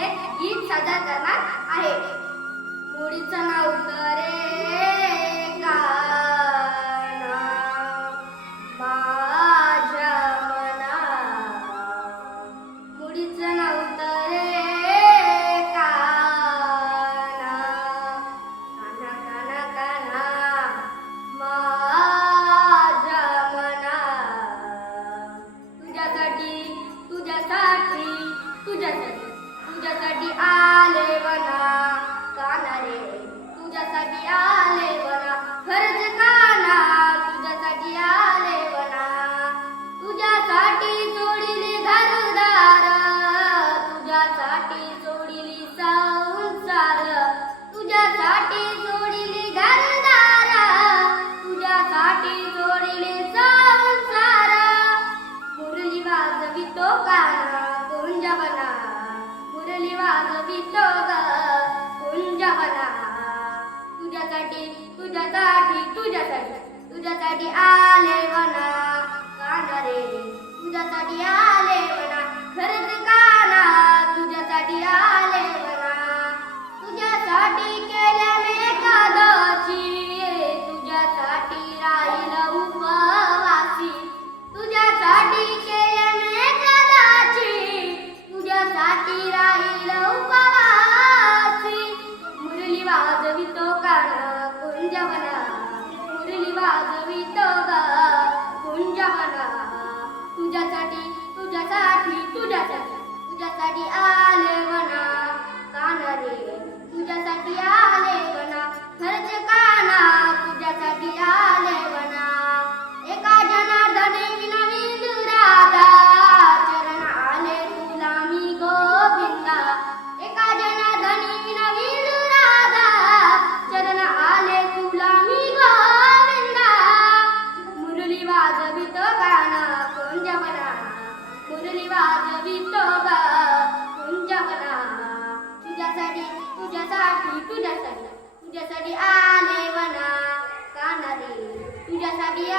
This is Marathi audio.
हे गीत सादर करणार आहे. मुळीचं नाव रे काना माझ्या मना मुळीचं नव्हतं रे काना काना काना काना. माझ्या मना तुझ्यासाठी तुझ्यासाठी तुझ्यासाठी. तुझ्यासाठी आले वना काना रे? तुझ्यासाठी आले वना खरंच काना तुझ्यासाठी आले वना तुझ्यासाठी जोडीली घरदार. तुझ्यासाठी जोड वाजवितो कुंजवना तुझ्यासाठी तुझ्यासाठी तुझ्यासाठी तुझ्यासाठी आले वना वाजवितो काना कुंजवना मुरली वाजवितो? मुरली वाजवितो ग तुझ्यासाठी तुझ्यासाठी तुझ्यासाठी तुझ्यासाठी आले वना काना रे तुझ्यासाठी